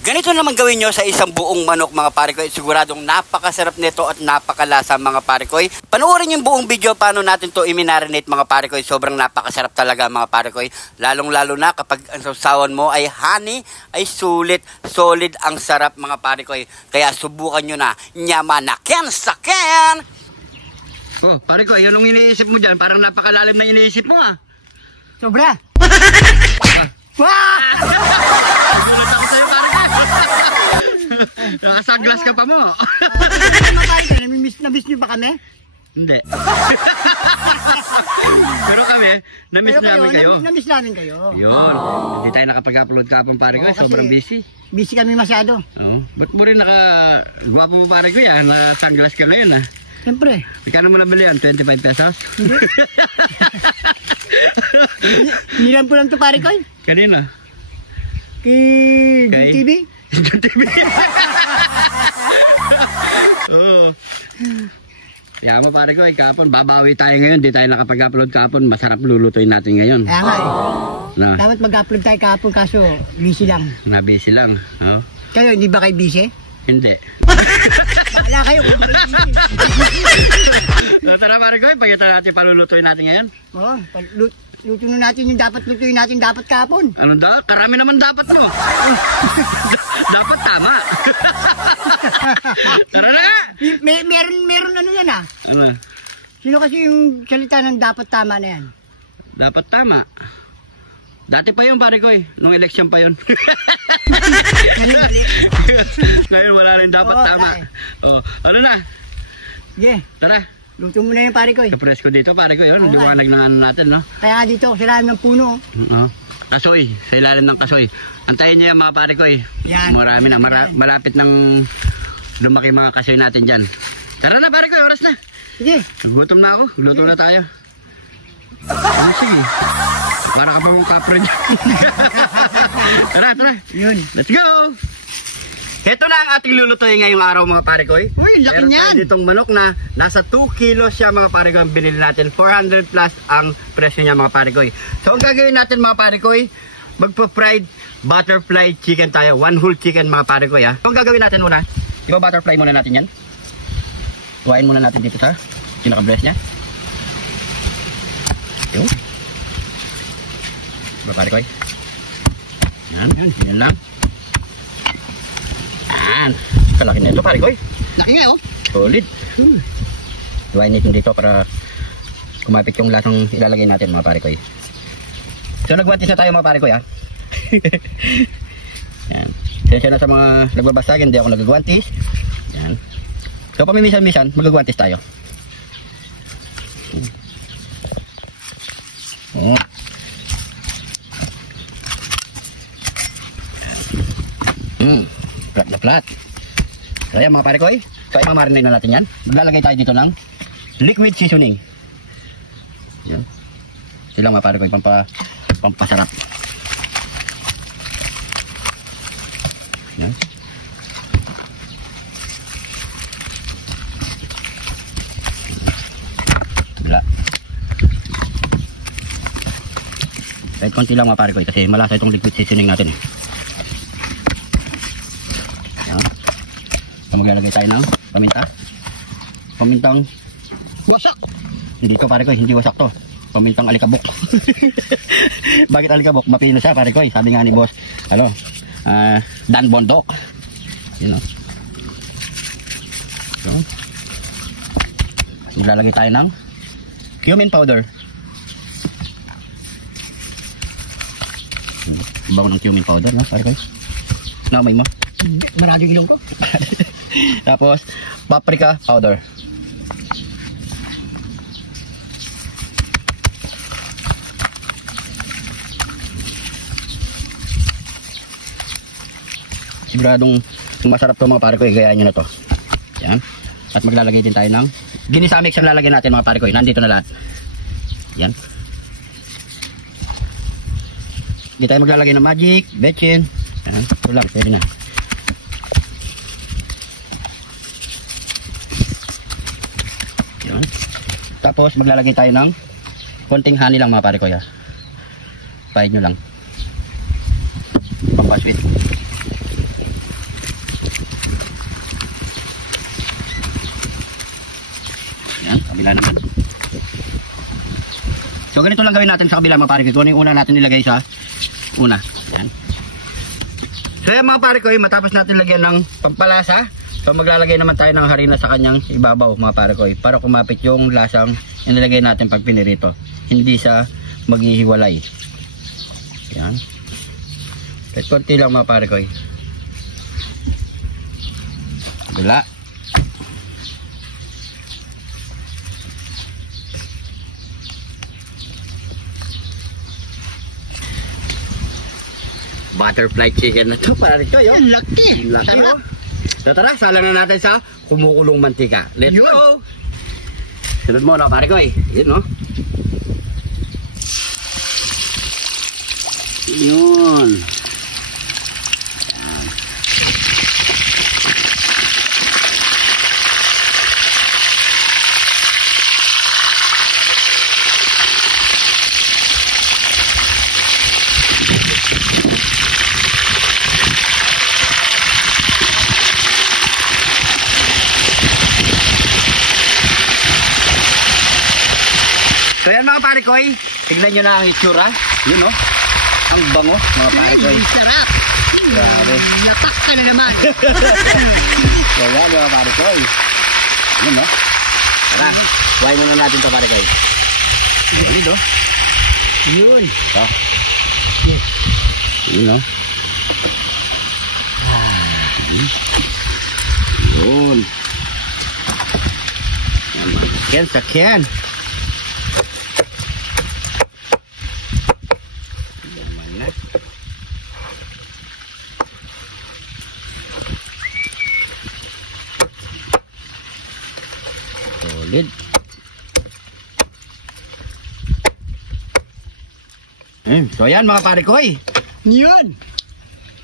Ganito naman gawin nyo sa isang buong manok mga pare ko. Siguradong napakasarap nito at napakalasa mga pare ko. Panoorin yung buong video paano natin to i-marinate mga pare ko. Sobrang napakasarap talaga mga pare ko. Lalong lalo na kapag ang sausawan mo ay honey, ay sulit, solid ang sarap mga pare ko. Kaya subukan nyo na. Nyamanaken saken! Oh, pare ko, yun ang iniisip mo dyan. Parang napakalalim na iniisip mo ah. Sobra! Nakasaglas ka pa mo. Namiss niyo ba kami? Hindi. Pero kami, namiss namin kayo. Namiss namin kayo. Yun. Hindi tayo nakapag-upload kapon pare ko. Sobrang busy. Busy kami masyado. Oh. Ba't mo rin gwapo mo pare ko yan? Na-sunglass ka ngayon ah. Siyempre. Ikano mo nabili yan? 25 pesos? Hindi. Hiniram po lang ito pare ko. Kanina? Kay TV? TV. Oo. Kaya mo pare ko, kapon, babawi tayo ngayon. Di tayo nakapag-upload kapon. Masarap lulutuin natin ngayon. Kaya nga eh. Dapat mag-upload tayo kapon kaso busy lang. Busy lang. Oh. Kayo, hindi ba kayo busy? Hindi. Wala kayo kung kayo busy. Tara pare ko, pagkita natin palulutuin natin ngayon. Oo, luto na natin yung dapat lutuin natin dapat kapon. Anong dapat? Karami naman dapat mo. Dapat tama. Tara na! Meron ano yan ah. Ano? Sino kasi yung salita ng dapat tama na yan? Dapat tama. Dati pa yun pare ko eh. Nung election pa yun. Ngayon wala rin dapat tama. Oh, ano na? Yeah. Tara. Luto mo na yun pare ko eh. Kapresko dito pare ko yun. Liwanag ng ano natin no. Kaya dito sa ilalim ng puno. Kasoy. Sa ilalim ng kasoy. Antayin niya mga pare ko eh. Yan. Marami na. Malapit ng lumaki mga kasoy natin dyan. Tara na pare ko. Oras na. Sige. Gutom na ako. Luto na tayo. Sige. Para ka pa mong kapro dyan. Tara. Yun. Let's go. Ito na ang ating lulutuin ngayong araw mga pare ko. Uy, laki niyan. Meron tayo ditong manok na nasa 2 kilos siya mga pare ko. Ang binili natin 400 plus ang presyo niya mga pare ko. So ang gagawin natin mga pare ko, magpa-fried butterfly chicken tayo. 1 whole chicken mga pare ko. So ang gagawin natin muna, iba-butterfly muna natin yan. Kuhain muna natin dito sa kinaka-breast niya. Yun. Mga pare ko. Yan lang. Yan. Kalaki na ito pare ko. Laki nga oh. Solid. Iwain natin dito para kumapit yung lasang ilalagay natin mga pare ko. So nagwantis na tayo mga pare ko ya. Yan. Sensya na sa mga nagbabasag, hindi ako nagagwantis. Yan. So pamimisan-misan magagwantis tayo. Oh. Flat na flat. So yan mga pare ko. So i-marinate na natin yan. Maglalagay tayo dito ng liquid seasoning. Yan. Silang mga pare ko pampasarap. Yan. Wala. Kahit konti lang mga pare ko kasi malasa itong liquid seasoning natin. Maglalagay tayo ng paminta. Pamintang wasak. Hindi ito pare ko, hindi wasak to. Pamintang alikabok. Bakit alikabok? Mapino siya pare ko. Sabi nga ni boss, Dan Bondok. You know. So, maglalagay tayo ng cumin powder. Bago ng cumin powder, no? Pare ko. Namay mo. Marado ilong ko. Tapos paprika powder. Siguradong masarap to mga pare ko, gayaan nyo na to. Yan. At maglalagay din tayo ng ginisa mix ang lalagyan natin mga pare ko. Nandito na lahat. Yan. Hindi tayo maglalagay ng magic, bechin. Yan. Ito lang, pwede na. Yan. Tapos maglalagay tayo ng konting honey lang mga pare ko. Pahid nyo lang. Pampasweet. kabila naman. So ganito lang gawin natin sa kabila mga pare ko. Ito na yung una natin nilagay sa una. Yan. So yan mga pare ko, matapos natin lagyan ng pampalasa, so maglalagay naman tayo ng harina sa kanyang ibabaw mga pare ko, para kumapit yung lasang inilagay natin pag pinirito. Hindi sa maghihiwalay. Yan. Kahit konti lang mga pare ko. Kabila. Butterfly chicken na to pare ko. Ang laki. Laki oh. So tara, salang na natin sa kumukulong mantika. Let's go! Sunod mo na pare ko Yun no? Yun. So yan mga pare ko, tignan nyo na ang itsura. Yun no? Ang bango mga pare ko. Ang sarap. Grabe. Napak ka na naman. So yan mga pare ko. Yun no? Tara, buhay muna natin ito pare ko. Yun no? Yun. Oh. Yun no? Yun. Sakyan, sakyan. Solid. So yan mga pare ko Yun.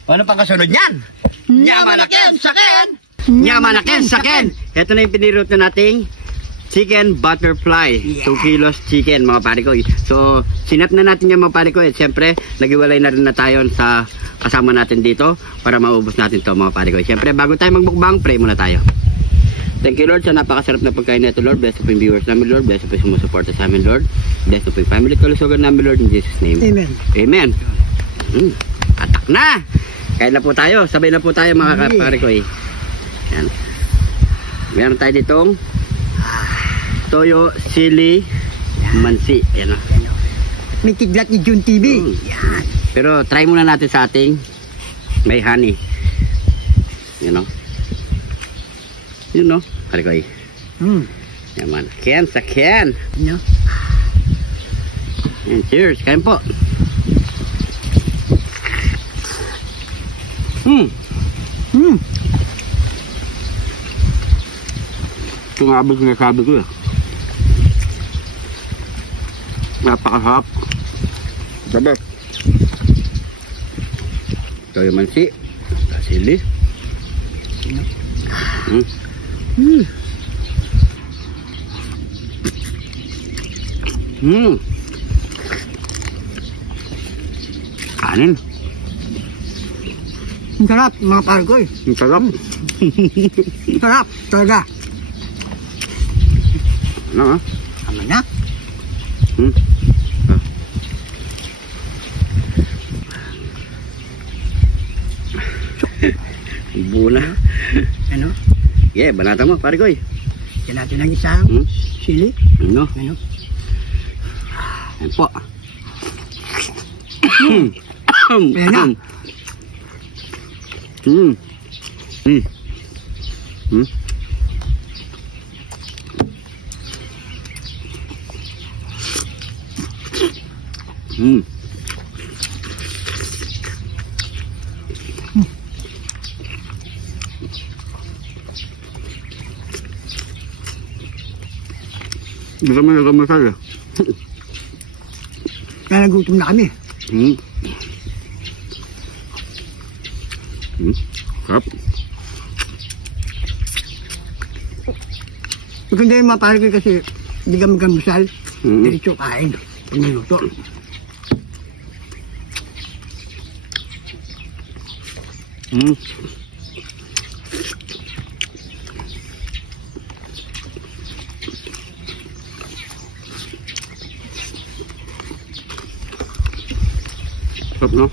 Ano pang kasunod yan? Nyamanakin, sakin. Nyamanakin, sakin. Ito na yung piniruto nating chicken butterfly. 2 kilos chicken mga pare ko. So sinap na natin yan mga pare ko. Siyempre nagiwalay na rin na tayo sa kasama natin dito para maubos natin to mga pare ko. Siyempre bago tayo magbukbang, pray muna tayo. Thank you Lord sa napakasarap na pagkain nito Lord. Bless po yung viewers namin Lord. Bless po yung sumusuporta sa amin Lord. Bless po yung family kalusugan namin Lord. In Jesus name. Amen. Amen. Atak na. Kain na po tayo. Sabay na po tayo mga kapare ko Yan. Meron tayo ditong toyo, sili, mansi. Yan o. May kidlat ni Jun TV. Yan. Pero try muna natin sa ating may honey. Yan o. Yun no, pare ko Yan man, sakyan. No? And cheers, kain po. Ito nga ba sinasabi ko napakasarap. Sabak. Ito yung mansi. Sili. Kanin. Ang sarap, mga pargoy. Ang sarap. Sarap, talaga. Ano Tama na. Buna. Ano? Yeah, banata mo, pare ko Yan natin ang isang sili. Ano? Ano? Yan po. Ayan na. Bisa mo nagkamasal Kaya nagutom na kami. Sarap. Maganda yung mga pargoy kasi hindi ka magkamusal. Diretso kain. Pag niluto. Sarap, no?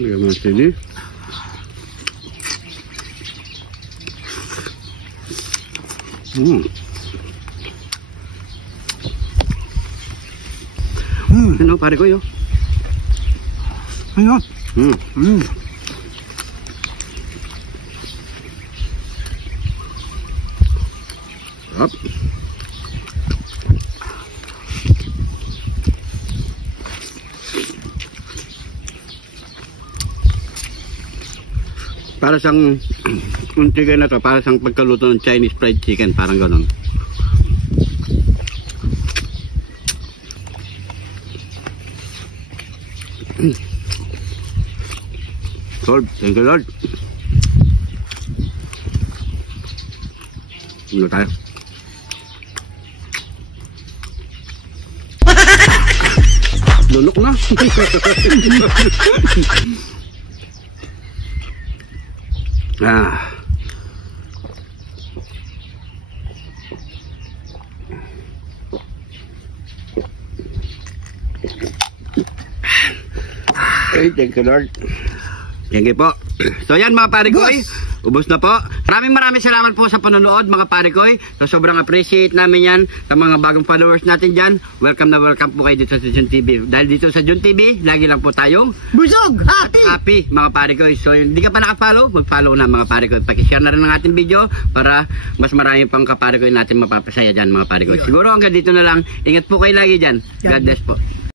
Lagyan mo ng sili. Ano, pare ko yun? Ano? Sarap. Para siyang yung chicken na to, para siyang pagkaluto ng Chinese fried chicken, parang gano'n. Lord, thank you Lord. Ano tayo? Lunok na. Okay, thank you Lord. Thank you po. So yan mga parikoy, ubos na po. Maraming salamat po sa panonood mga parikoy. So sobrang appreciate namin yan sa mga bagong followers natin dyan. Welcome na welcome po kayo dito sa Jun TV. Dahil dito sa Jun TV, lagi lang po tayong Busog! Happy! mga parikoy. So hindi ka pa nakafollow, mag-follow na mga parikoy. Pakishare na rin ang ating video para mas marami pang kaparikoy natin mapapasaya dyan mga parikoy. Siguro hanggang dito na lang. Ingat po kayo lagi dyan. God bless po.